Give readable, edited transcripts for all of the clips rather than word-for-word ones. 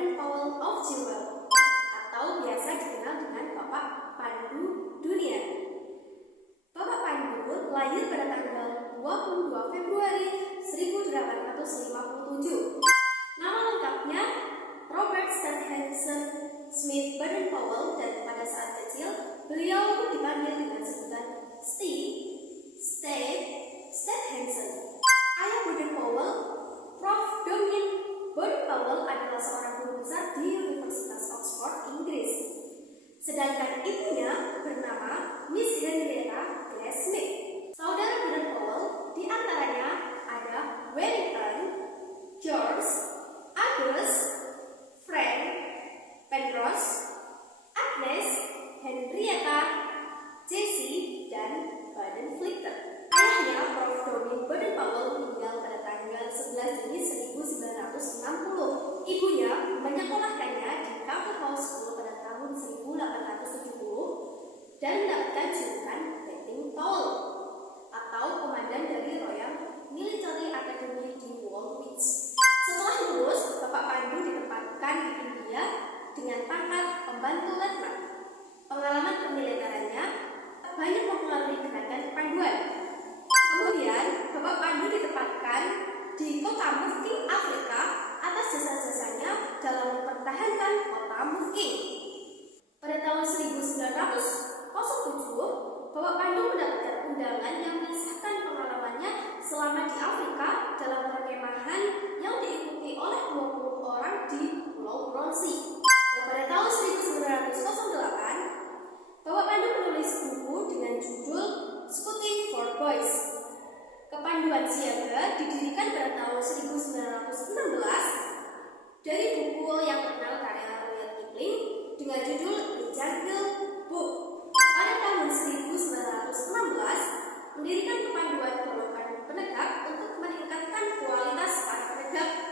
Baden-Powell of Jewel atau biasa dikenal dengan Bapak Pandu Dunia. Bapak Pandu lahir pada tanggal 22 Februari 1857. Nama lengkapnya Robert Stephenson Smith Baden-Powell, dan pada saat kecil beliau dipanggil dengan sebutan Stephenson. Ayah Baden-Powell, Prof. Dominic Baden-Powell, adalah seorang guru besar di Universitas Oxford, Inggris. Sedangkan ibunya bernama Miss Henrietta Grace Smith. Saudara Baden-Powell di antaranya ada Wellington, George, Agus, Frank, Penrose, Agnes, Henrietta, Jessie, dan Baden-Flicker. Ayahnya, Prof. Dominic Baden-Powell, meninggal pada tanggal 11 Juni 1960. Ibunya menyekolahkannya di Campbell School pada tahun 1870 dan mendapatkan julukan Betting Powell atau komandan dari Royal Military Academy di Woolwich. Setelah lulus, Bapak Pandu ditempatkan di India dengan pangkat pembantu letnan. Pengalaman kemiliterannya banyak mempengaruhi gerakan kepanduan. Kemudian, Bapak Pandu ditempatkan di kota Mufti Afrika atas jasa-jasanya dalam mempertahankan kota Mufti. Pada tahun 1907, Bapak Pandu mendapatkan undangan yang mengisahkan pengalamannya selama di Afrika dalam perkemahan yang diikuti oleh 20 orang di Pulau Bronsi. Dan pada tahun 1908, Bapak Pandu menulis buku dengan judul Scouting for Boys. Kepanduan siaga didirikan pada tahun 1916 dari buku yang terkenal karya Rudyard Kipling dengan judul The Jungle Book. Pada tahun 1916, mendirikan kepanduan golongan penegak untuk meningkatkan kualitas para penegak.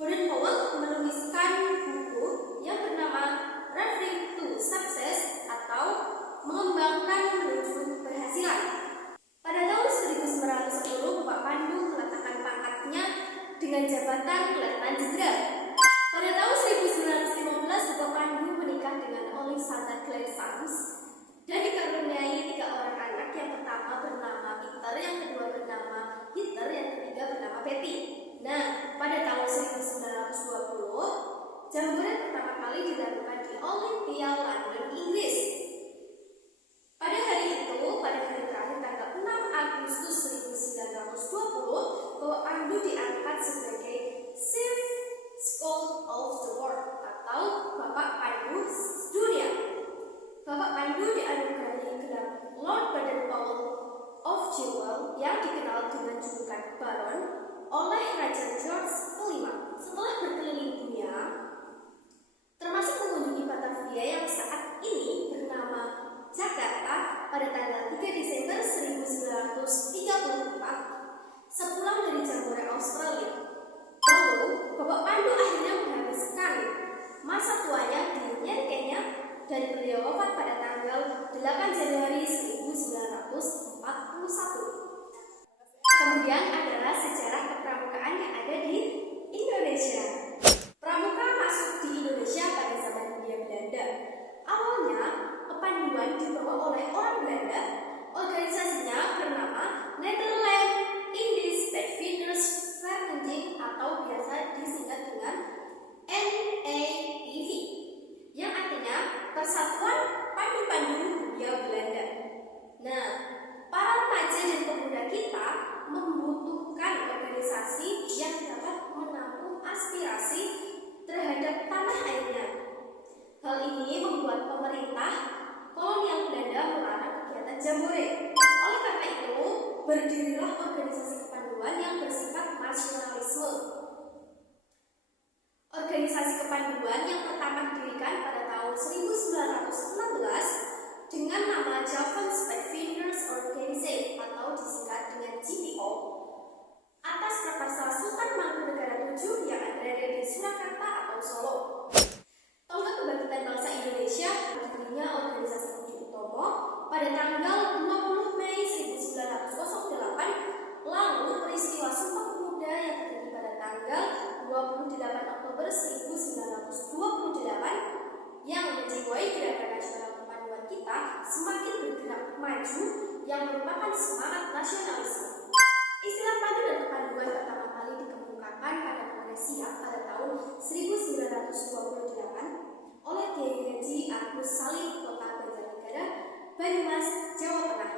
Baden-Powell menuliskan buku yang bernama Referring to Success atau Mengembangkan Menuju Keberhasilan. Pada tahun 1910, Bapak Pandu meletakkan pangkatnya dengan jabatan Letnan Jenderal. Pada tahun 1915, Bapak Pandu menikah dengan Elizabeth Clare Sams dan dikaruniai 3 orang anak. Yang pertama bernama Peter, yang kedua bernama Heather, yang ketiga bernama Betty. Nah, pada tahun 1920, jambore pertama kali dilakukan di Olympia, London, Inggris. Pada hari terakhir tanggal 6 Agustus 1920, Bapak Pandu diangkat sebagai Chief Scout of the World atau Bapak Pandu Dunia. Bapak Pandu dianugerahi gelar Lord Baden-Powell of Jewel yang dikenal dengan julukan Baron oleh Raja George V. Setelah berkeliling dunia, termasuk mengunjungi Batavia yang saat ini bernama Jakarta pada tanggal 3 Desember 1934, sepulang dari jambore Australia. Lalu, Bapak Pandu akhirnya menghabiskan masa tuanya di Nyenkenya dan beliau wafat pada tanggal 8 Januari 1941. Kemudian adalah sejarah kepramukaan yang ada di Indonesia. Pramuka masuk di Indonesia pada zaman Hindia Belanda. Awalnya, kepanduan dibawa oleh orang Belanda. Organisasinya bernama Nederland Indies Padvinders Vereniging atau biasa disingkat dengan NAPV, yang artinya Persatuan Pandu-Pandu Hindia Belanda. Nah, para remaja dan pemuda kita membutuhkan organisasi yang dapat menampung aspirasi terhadap tanah airnya. Hal ini membuat pemerintah kolonial Belanda melarang kegiatan jambore. Oleh karena itu, berdirilah organisasi kepanduan yang bersifat nasionalisme. Organisasi kepanduan yang pertama didirikan pada tahun 1916 dengan nama Javanese Padvinders Organization atau disingkat dengan JPO atas prakarsa Sultan Mangkunegaran VII yang berada di Surakarta atau Solo. Tonggak Kebangkitan Bangsa Indonesia berdirinya organisasi Budi Utomo pada tanggal 20 Mei 1908. Lalu peristiwa Sumpah Pemuda yang terjadi pada tanggal 28 Oktober 1908 kita semakin bergerak maju yang merupakan semangat nasionalisme. Istilah pandu dan kepanduan pertama kali dikemukakan pada Kongres Siap pada tahun 1928 oleh Kiai Haji Agus Salim Kota Banjarnegara, Banyumas, Jawa Tengah.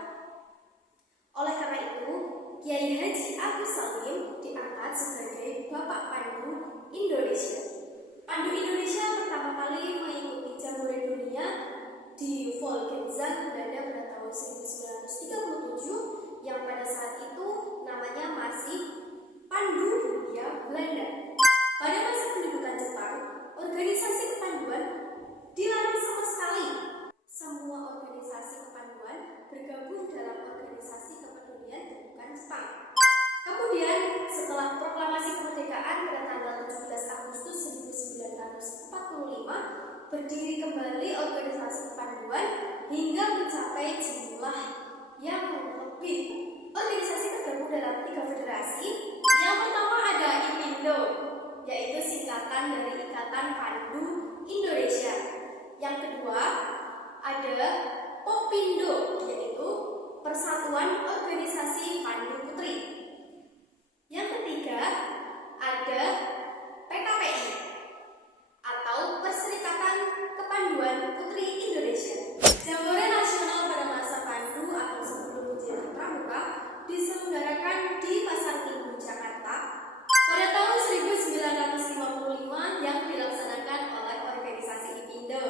Oleh karena itu, Kiai Haji Agus Salim diangkat sebagai Bapak Pandu Indonesia. Pandu Indonesia pertama kali mengikuti Jambore Dunia di Volgenzang, Belanda pada tahun 1937 yang pada saat itu namanya masih Pandu Hindia Belanda. Pada masa pendudukan Jepang, organisasi kepanduan dilarang sama sekali. Semua organisasi kepanduan bergabung dalam organisasi kepedulian bukan Jepang. Kemudian setelah proklamasi kemerdekaan pada tanggal 17 Agustus 1945 berdiri kembali organisasi kepanduan hingga mencapai jumlah yang lebih. Organisasi tergabung dalam 3 federasi. Yang pertama ada IPINDO, yaitu singkatan dari Ikatan Pandu Indonesia. Yang kedua ada POPINDO, yaitu Persatuan Organisasi Pandu Putri. Yang ketiga ada PKPI atau Perserikatan Kepanduan Putri Indonesia. Jambore nasional pada masa Pandu atau sebelum menjadi pramuka diselenggarakan di Pasar Minggu, Jakarta pada tahun 1955 yang dilaksanakan oleh organisasi IPINDO.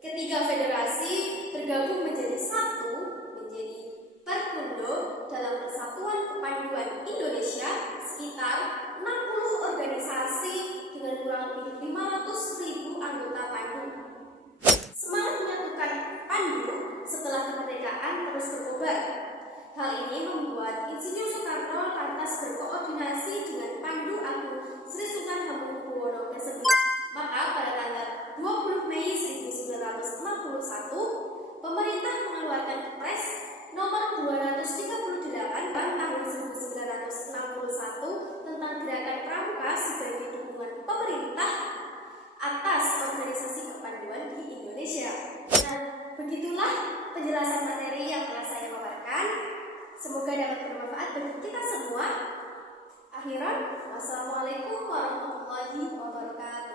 Ketiga federasi tergabung menjadi satu, menjadi Perpundo dalam Persatuan Kepanduan Indonesia, sekitar 60 organisasi dengan kurang lebih 500.000 anggota pandu. Semangat menyatukan pandu setelah kemerdekaan terus berkobar. Hal ini membuat Insinyur Soekarno lantas berkoordinasi dengan Pandu Agung Sri Sultan Hamengkubuwono ke-9. Maka pada tanggal 20 Mei 1961, pemerintah mengeluarkan Kepres nomor 238 tahun 1961 tentang gerakan pramuka sebagai dukungan pemerintah atas organisasi kepanduan di Indonesia. Nah, begitulah penjelasan materi yang telah saya paparkan. Semoga dapat bermanfaat bagi kita semua. Akhiran, wassalamualaikum warahmatullahi wabarakatuh.